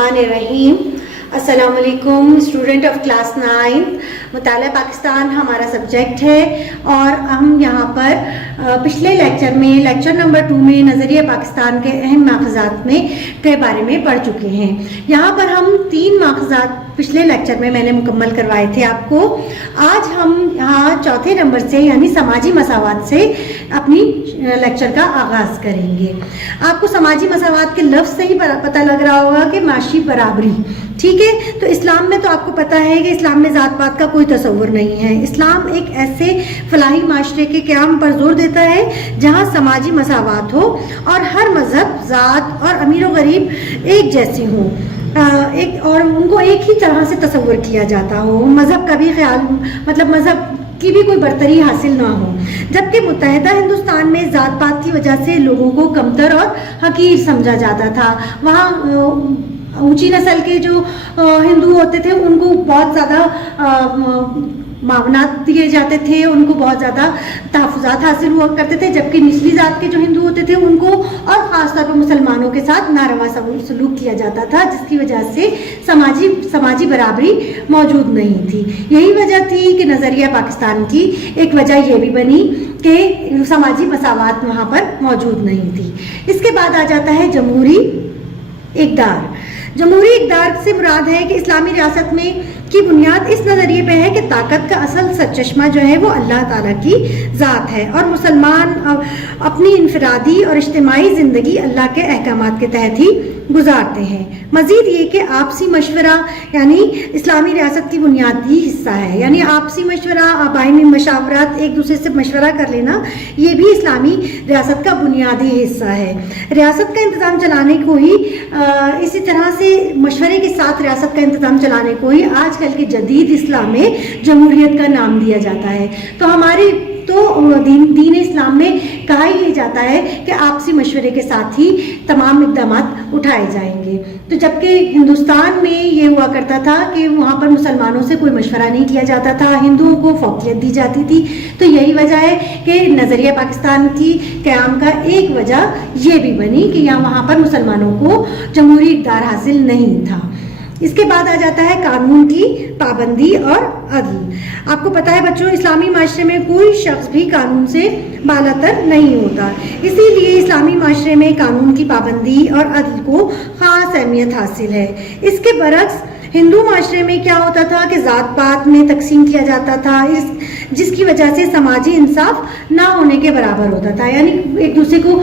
الرحمن الرحیم. السلام علیکم اسٹوڈنٹ آف کلاس 9. مطالعہ پاکستان ہمارا سبجیکٹ ہے اور ہم یہاں پر پچھلے لیکچر میں لیکچر نمبر 2 میں نظریہ پاکستان کے اہم ماخذات کے بارے میں پڑھ چکے ہیں. یہاں پر ہم 3 ماخذات پچھلے لیکچر میں نے مکمل کروائے تھے آپ کو. آج ہم یہاں چوتھے نمبر سے یعنی سماجی مساوات سے اپنی لیکچر کا آغاز کریں گے. آپ کو سماجی مساوات کے لفظ سے ہی پتہ لگ رہا ہوگا کہ معاشی برابری. ٹھیک ہے، تو اسلام میں تو آپ کو پتہ ہے کہ اسلام میں ذات پات کا کوئی تصور نہیں ہے. اسلام ایک ایسے فلاحی معاشرے کے قیام پر زور دیتا ہے جہاں سماجی مساوات ہو اور ہر مذہب، ذات اور امیر و غریب ایک جیسے ہوں، اور ان کو ایک ہی طرح سے تصور کیا جاتا ہو. مذہب کا بھی خیال مذہب کی بھی کوئی برتری حاصل نہ ہو. جبکہ متحدہ ہندوستان میں ذات پات کی وجہ سے لوگوں کو کمتر اور حقیر سمجھا جاتا تھا. وہاں اونچی نسل کے جو ہندو ہوتے تھے ان کو بہت زیادہ معاونات دیے جاتے تھے، ان کو بہت زیادہ تحفظات حاصل ہوا کرتے تھے، جبکہ نچلی ذات کے جو ہندو ہوتے تھے ان کو اور خاص طور پر مسلمانوں کے ساتھ ناروا سلوک کیا جاتا تھا، جس کی وجہ سے سماجی برابری موجود نہیں تھی. یہی وجہ تھی کہ نظریہ پاکستان کی ایک وجہ یہ بھی بنی کہ سماجی مساوات وہاں پر موجود نہیں تھی. اس کے بعد آ جاتا ہے جمہوری اقدار. جمہوری اقدار سے مراد ہے کہ اسلامی ریاست میں کی بنیاد اس نظریے پہ ہے کہ طاقت کا اصل سرچشمہ جو ہے وہ اللہ تعالیٰ کی ذات ہے اور مسلمان اپنی انفرادی اور اجتماعی زندگی اللہ کے احکامات کے تحت ہی گزارتے ہیں. مزید یہ کہ آپسی مشورہ یعنی اسلامی ریاست کی بنیادی حصہ ہے. یعنی آپسی مشورہ، باہمی مشاورت، ایک دوسرے سے مشورہ کر لینا، یہ بھی اسلامی ریاست کا بنیادی حصہ ہے. ریاست کا انتظام چلانے کو ہی اسی طرح سے مشورے کے ساتھ ریاست کا انتظام چلانے کو ہی آج کل کے جدید اسلام میں جمہوریت کا نام دیا جاتا ہے. تو ہماری دین اسلام میں کہا ہی یہ جاتا ہے کہ آپسی مشورے کے ساتھ ہی تمام اقدامات اٹھائے جائیں گے. تو جبکہ ہندوستان میں یہ ہوا کرتا تھا کہ وہاں پر مسلمانوں سے کوئی مشورہ نہیں کیا جاتا تھا، ہندوؤں کو فوقیت دی جاتی تھی. تو یہی وجہ ہے کہ نظریہ پاکستان کی قیام کا ایک وجہ یہ بھی بنی کہ وہاں پر مسلمانوں کو جمہوری اقدار حاصل نہیں تھا. اس کے بعد آ جاتا ہے قانون کی پابندی اور عدل. آپ کو پتہ ہے بچوں، اسلامی معاشرے میں کوئی شخص بھی قانون سے بالاتر نہیں ہوتا، اسی لیے اسلامی معاشرے میں قانون کی پابندی اور عدل کو خاص اہمیت حاصل ہے. اس کے برعکس ہندو معاشرے میں کیا ہوتا تھا کہ ذات پات میں تقسیم کیا جاتا تھا، جس کی وجہ سے سماجی انصاف نہ ہونے کے برابر ہوتا تھا. یعنی ایک دوسرے کو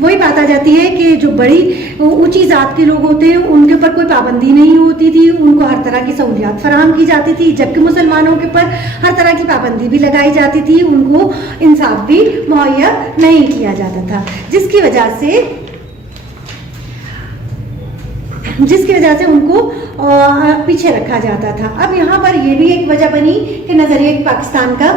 وہی بات آ جاتی ہے کہ جو بڑی اونچی ذات کے لوگ ہوتے ہیں ان کے اوپر کوئی پابندی نہیں ہوتی تھی، ان کو ہر طرح کی سہولیات فراہم کی جاتی تھی، جبکہ مسلمانوں کے اوپر ہر طرح کی پابندی بھی لگائی جاتی تھی، ان کو انصاف بھی مہیا نہیں کیا جاتا تھا، جس کی وجہ سے ان کو پیچھے رکھا جاتا تھا. اب یہاں پر یہ بھی ایک وجہ بنی کہ نظریہ پاکستان کا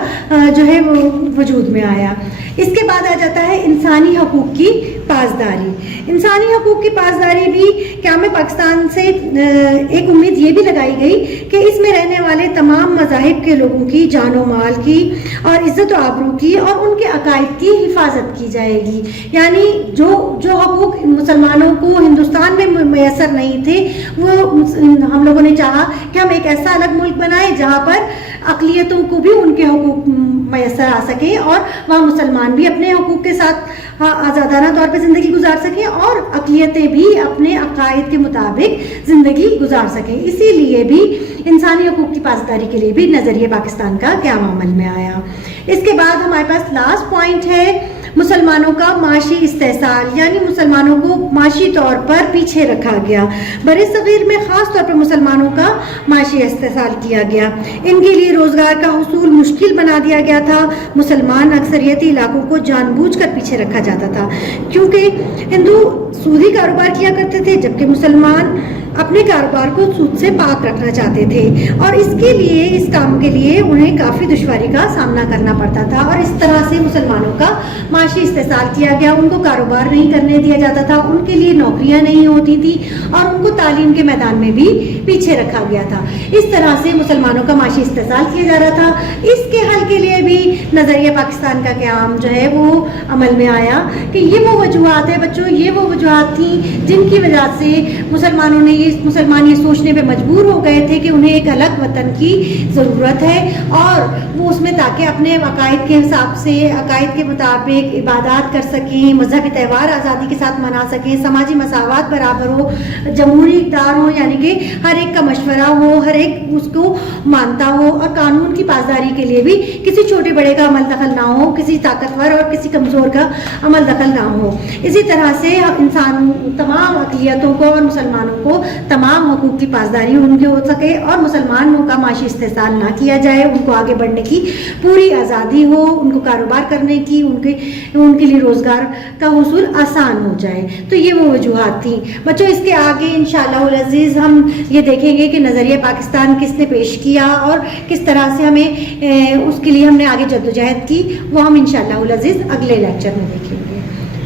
جو ہے وہ وجود میں آیا. اس کے بعد آ جاتا ہے انسانی حقوق کی پاسداری. انسانی حقوق کی پاسداری بھی قیام پاکستان سے ایک امید یہ بھی لگائی گئی کہ اس میں رہنے والے تمام مذاہب کے لوگوں کی جان و مال کی اور عزت و آبرو کی اور ان کے عقائد کی حفاظت کی جائے گی. یعنی جو حقوق مسلمانوں کو ہندوستان میں میسر نہیں تھے وہ ہم لوگوں نے چاہا کہ ہم ایک ایسا الگ ملک بنائیں جہاں پر اقلیتوں کو بھی ان کے حقوق میسر آ سکیں اور وہاں مسلمان بھی اپنے حقوق کے ساتھ آزادانہ طور پہ زندگی گزار سکیں اور اقلیتیں بھی اپنے عقائد کے مطابق زندگی گزار سکیں. اسی لیے بھی انسانی حقوق کی پاسداری کے لیے بھی نظریہ پاکستان کا قیام عمل میں آیا. اس کے بعد ہمارے پاس لاسٹ پوائنٹ ہے مسلمانوں کا معاشی استحصال. یعنی مسلمانوں کو معاشی طور پر پیچھے رکھا گیا. بر صغیر میں خاص طور پر مسلمانوں کا معاشی استحصال کیا گیا، ان کے لیے روزگار کا حصول مشکل بنا دیا گیا تھا. مسلمان اکثریتی علاقوں کو جان بوجھ کر پیچھے رکھا جاتا تھا کیونکہ ہندو سودی کاروبار کیا کرتے تھے، جبکہ مسلمان اپنے کاروبار کو سود سے پاک رکھنا چاہتے تھے، اور اس کے لیے، اس کام کے لیے انہیں کافی دشواری کا سامنا کرنا پڑتا تھا، اور اس طرح سے مسلمانوں کا معاشی استحصال کیا گیا. ان کو کاروبار نہیں کرنے دیا جاتا تھا، ان کے لیے نوکریاں نہیں ہوتی تھی، اور ان کو تعلیم کے میدان میں بھی پیچھے رکھا گیا تھا. اس طرح سے مسلمانوں کا معاشی استحصال کیا جا رہا تھا. اس کے حل کے لیے بھی نظریہ پاکستان کا قیام جو ہے وہ عمل میں آیا کہ یہ وہ وجوہات ہیں بچوں، یہ وہ وجوہات تھیں جن کی وجہ سے مسلمان یہ سوچنے پہ مجبور ہو گئے تھے کہ انہیں ایک الگ وطن کی ضرورت ہے، اور وہ اس میں تاکہ اپنے عقائد کے حساب سے، عقائد کے مطابق عبادات کر سکیں، مذہبی تہوار آزادی کے ساتھ منا سکیں، سماجی مساوات برابر ہو، جمہوری اقدار ہو، یعنی کہ ہر ایک کا مشورہ ہو، ہر ایک اس کو مانتا ہو، اور قانون کی پاسداری کے لیے بھی کسی چھوٹے بڑے کا عمل دخل نہ ہو، کسی طاقتور اور کسی کمزور کا عمل دخل نہ ہو. اسی طرح سے انسان تمام اقلیتوں کو اور مسلمانوں کو تمام حقوق کی پاسداری ان کے ہو سکے، اور مسلمانوں کا معاشی استحصال نہ کیا جائے، ان کو آگے بڑھنے کی پوری آزادی ہو، ان کو کاروبار کرنے کی، ان کے لیے روزگار کا حصول آسان ہو جائے. تو یہ وہ وجوہات تھیں بچوں. اس کے آگے انشاءاللہ العزیز ہم یہ دیکھیں گے کہ نظریہ پاکستان کس نے پیش کیا اور کس طرح سے ہمیں اس کے لیے ہم نے آگے جدوجہد کی، وہ ہم انشاءاللہ العزیز اگلے لیکچر میں دیکھیں گے.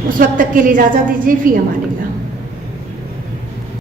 اس وقت تک کے لیے اجازت دیجیے. فی امان اللہ.